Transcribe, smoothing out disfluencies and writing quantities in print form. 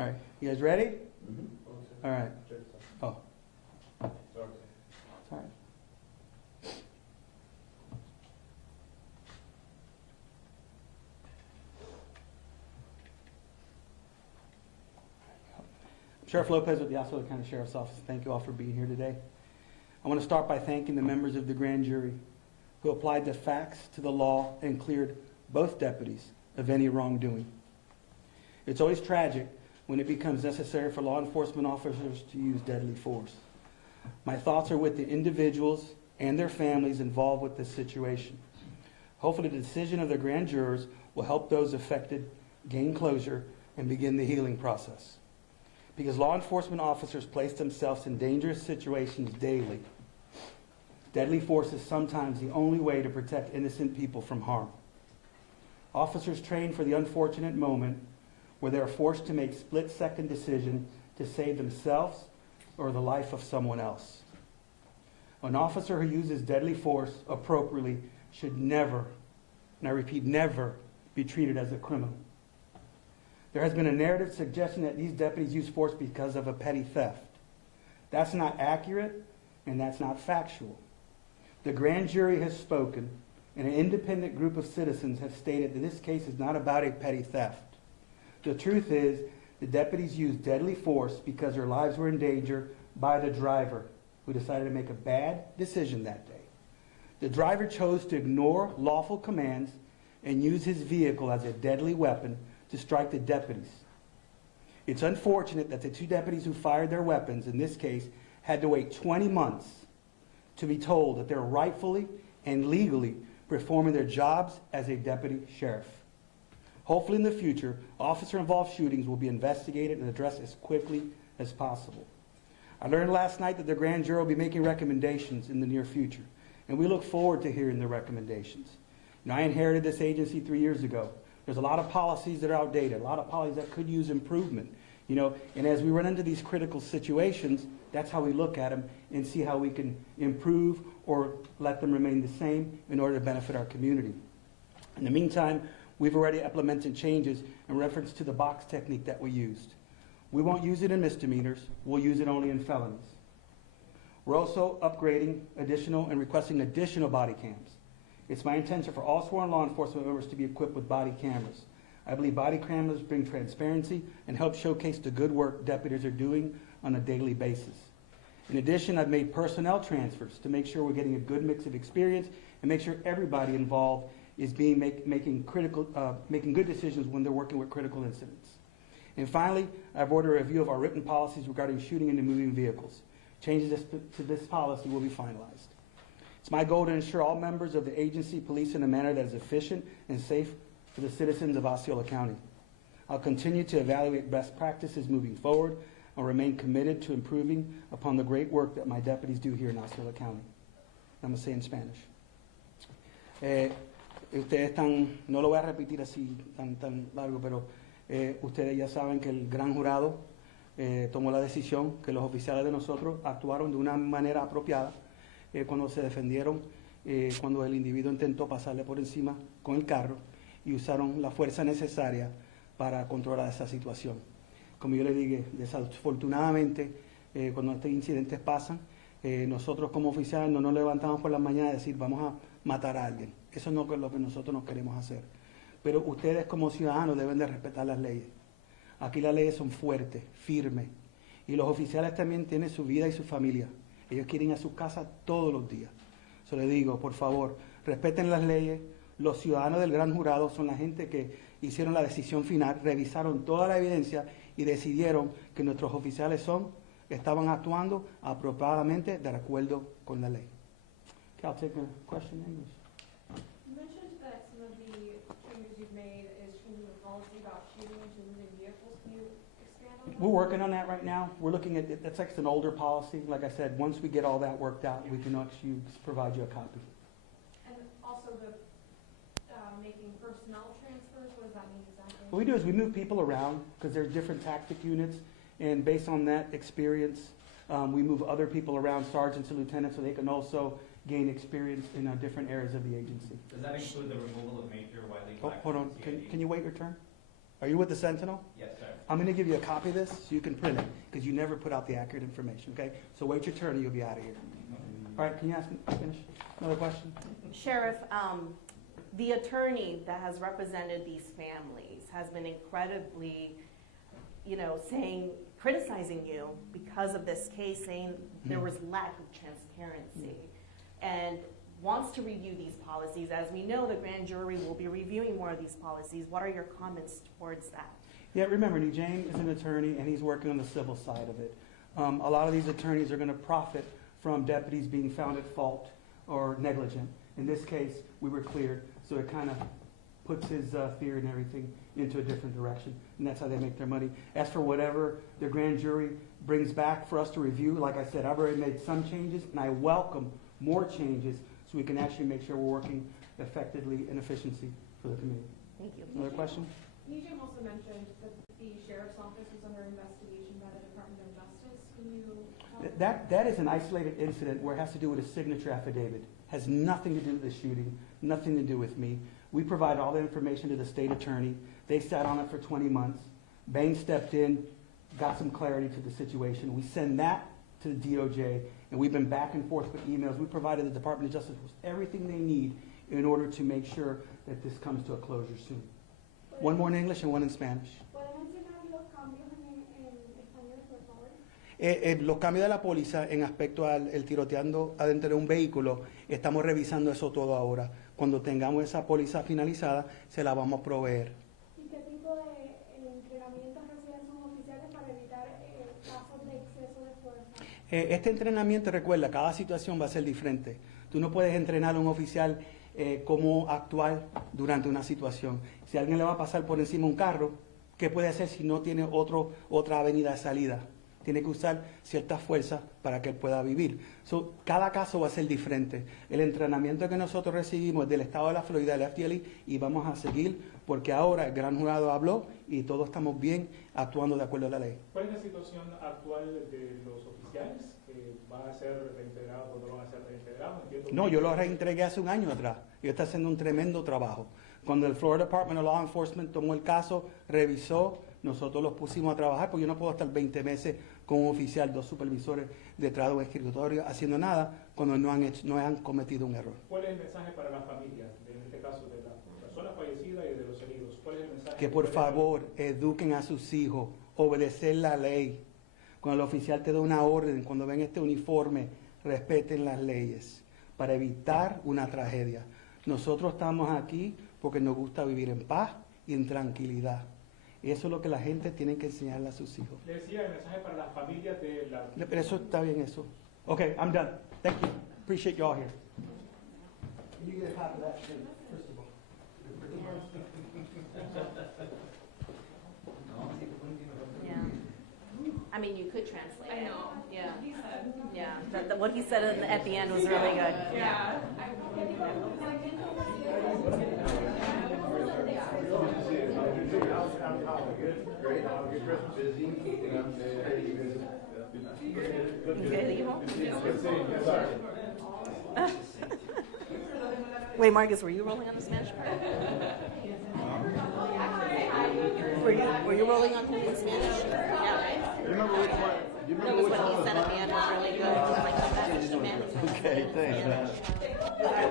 All right, you guys ready? Mm-hmm. All right. Oh, Sorry. all right. Sheriff Lopez with the Osceola County Sheriff's Office. Thank you all for being here today. I want to start by thanking the members of the grand jury who applied the facts to the law and cleared both deputies of any wrongdoing. It's always tragic when it becomes necessary for law enforcement officers to use deadly force. My thoughts are with the individuals and their families involved with this situation. Hopefully the decision of the grand jurors will help those affected gain closure and begin the healing process. Because law enforcement officers place themselves in dangerous situations daily, deadly force is sometimes the only way to protect innocent people from harm. Officers train for the unfortunate moment where they are forced to make split-second decisions to save themselves or the life of someone else. An officer who uses deadly force appropriately should never, and I repeat, never be treated as a criminal. There has been a narrative suggesting that these deputies use force because of a petty theft. That's not accurate, and that's not factual. The grand jury has spoken, and an independent group of citizens have stated that this case is not about a petty theft. The truth is, the deputies used deadly force because their lives were in danger by the driver who decided to make a bad decision that day. The driver chose to ignore lawful commands and use his vehicle as a deadly weapon to strike the deputies. It's unfortunate that the two deputies who fired their weapons, in this case, had to wait 20 months to be told that they're rightfully and legally performing their jobs as a deputy sheriff. Hopefully in the future, officer-involved shootings will be investigated and addressed as quickly as possible. I learned last night that the grand jury will be making recommendations in the near future, and we look forward to hearing the recommendations. Now, I inherited this agency 3 years ago. There's a lot of policies that are outdated, a lot of policies that could use improvement, and as we run into these critical situations, that's how we look at them and see how we can improve or let them remain the same in order to benefit our community. In the meantime, we've already implemented changes in reference to the box technique that we used. We won't use it in misdemeanors, we'll use it only in felonies. We're also upgrading additional and requesting additional body cams. It's my intention for all sworn law enforcement members to be equipped with body cameras. I believe body cameras bring transparency and help showcase the good work deputies are doing on a daily basis. In addition, I've made personnel transfers to make sure we're getting a good mix of experience and make sure everybody involved is making good decisions when they're working with critical incidents. And finally, I've ordered a review of our written policies regarding shooting into moving vehicles. Changes to this policy will be finalized. It's my goal to ensure all members of the agency police in a manner that is efficient and safe for the citizens of Osceola County. I'll continue to evaluate best practices moving forward and remain committed to improving upon the great work that my deputies do here in Osceola County. I'm going to say in Spanish. Ustedes no lo voy a repetir así tan largo, pero ustedes ya saben que el gran jurado tomó la decisión que los oficiales de nosotros actuaron de una manera apropiada cuando se defendieron, cuando el individuo intentó pasarle por encima con el carro y usaron la fuerza necesaria para controlar esa situación. Como yo le dije, desafortunadamente, cuando estos incidentes pasan, nosotros como oficiales no nos levantamos por la mañana y decir vamos a matar a alguien. Eso no es lo que nosotros no queremos hacer. Pero ustedes como ciudadanos deben de respetar las leyes. Aquí las leyes son fuertes, firmes. Y los oficiales también tienen su vida y su familia. Ellos quieren ir a su casa todos los días. Yo les digo, por favor, respeten las leyes. Los ciudadanos del gran jurado son la gente que hicieron la decisión final, revisaron toda la evidencia y decidieron que nuestros oficiales estaban actuando apropiadamente de acuerdo con la ley. Okay, I'll take a question in English. You mentioned that some of the changes you've made is changing the policy about shooting into moving vehicles. Can you expand on that? We're working on that right now. We're looking at it. That's like an older policy. Like I said, once we get all that worked out, we can actually provide you a copy. And also the making personnel transfers, what does that mean exactly? What we do is we move people around because there's different tactic units, and based on that experience, we move other people around, sergeants and lieutenants, so they can also gain experience in different areas of the agency. Does that include the removal of major widely black? Hold on. Can you wait your turn? Are you with the Sentinel? Yes, sir. I'm going to give you a copy of this so you can print it, because you never put out the accurate information, okay? So wait your turn and you'll be out of here. All right, can you ask me, finish? Another question? Sheriff, the attorney that has represented these families has been incredibly, criticizing you because of this case, saying there was lack of transparency, and wants to review these policies. As we know, the grand jury will be reviewing more of these policies. What are your comments towards that? Yeah, remember, Jane is an attorney, and he's working on the civil side of it. A lot of these attorneys are going to profit from deputies being found at fault or negligent. In this case, we were cleared, so it kind of puts his fear and everything into a different direction, and that's how they make their money. As for whatever the grand jury brings back for us to review, like I said, I've already made some changes, and I welcome more changes so we can actually make sure we're working effectively and efficiency for the community. Thank you. Another question? EJ also mentioned that the sheriff's office was under investigation by the Department of Justice. Can you? That is an isolated incident where it has to do with a signature affidavit. Has nothing to do with the shooting, nothing to do with me. We provided all the information to the state attorney. They sat on it for 20 months. Bain stepped in, got some clarity to the situation. We send that to the DOJ, and we've been back and forth with emails. We provided the Department of Justice with everything they need in order to make sure that this comes to a closure soon. One more in English and one in Spanish. Los cambios de la póliza en aspecto al el tiroteando adentro de un vehículo, estamos revisando eso todo ahora. Cuando tengamos esa póliza finalizada, se la vamos a proveer. ¿Y qué tipo de entrenamientos reciben sus oficiales para evitar casos de exceso de fuerza? Este entrenamiento, recuerda, cada situación va a ser diferente. Tú no puedes entrenar a un oficial cómo actuar durante una situación. Si alguien le va a pasar por encima un carro, ¿qué puede hacer si no tiene otra avenida de salida? Tiene que usar ciertas fuerzas para que él pueda vivir. Cada caso va a ser diferente. El entrenamiento que nosotros recibimos es del Estado de la Florida, del FDLE, y vamos a seguir porque ahora el gran jurado habló y todos estamos bien actuando de acuerdo a la ley. ¿Cuál es la situación actual de los oficiales? ¿Van a ser reintegrados o no van a ser reintegrados? No, yo los reintegré hace un año atrás. Ellos están haciendo un tremendo trabajo. Cuando el Florida Department of Law Enforcement tomó el caso, revisó, nosotros los pusimos a trabajar, porque yo no puedo estar 20 meses con un oficial, 2 supervisores detrás de un escritorio haciendo nada cuando no han cometido un error. ¿Cuál es el mensaje para las familias, en este caso de la persona fallecida y de los heridos? ¿Cuál es el mensaje? Que por favor eduquen a sus hijos, obedecer la ley. Cuando el oficial te da una orden, cuando ven este uniforme, respeten las leyes para evitar una tragedia. Nosotros estamos aquí porque nos gusta vivir en paz y en tranquilidad. Eso es lo que la gente tiene que enseñarle a sus hijos. Le decía el mensaje para las familias de la... Pero eso está bien, eso. Okay, I'm done. Thank you. Appreciate you all here. Can you get a copy of that, first of all? Yeah. I mean, you could translate it. I know. Yeah. He said. Yeah. What he said at the end was really good. Yeah. Great. Good Christmas. Busy. ¿Qué dijo? Good. Sorry. Wait, Marcus, were you rolling on the Spanish part? Were you rolling on in Spanish? Yeah, right? You remember which one? You That remember was which what one he was said at the end was really good. I like that. Okay, thanks. Our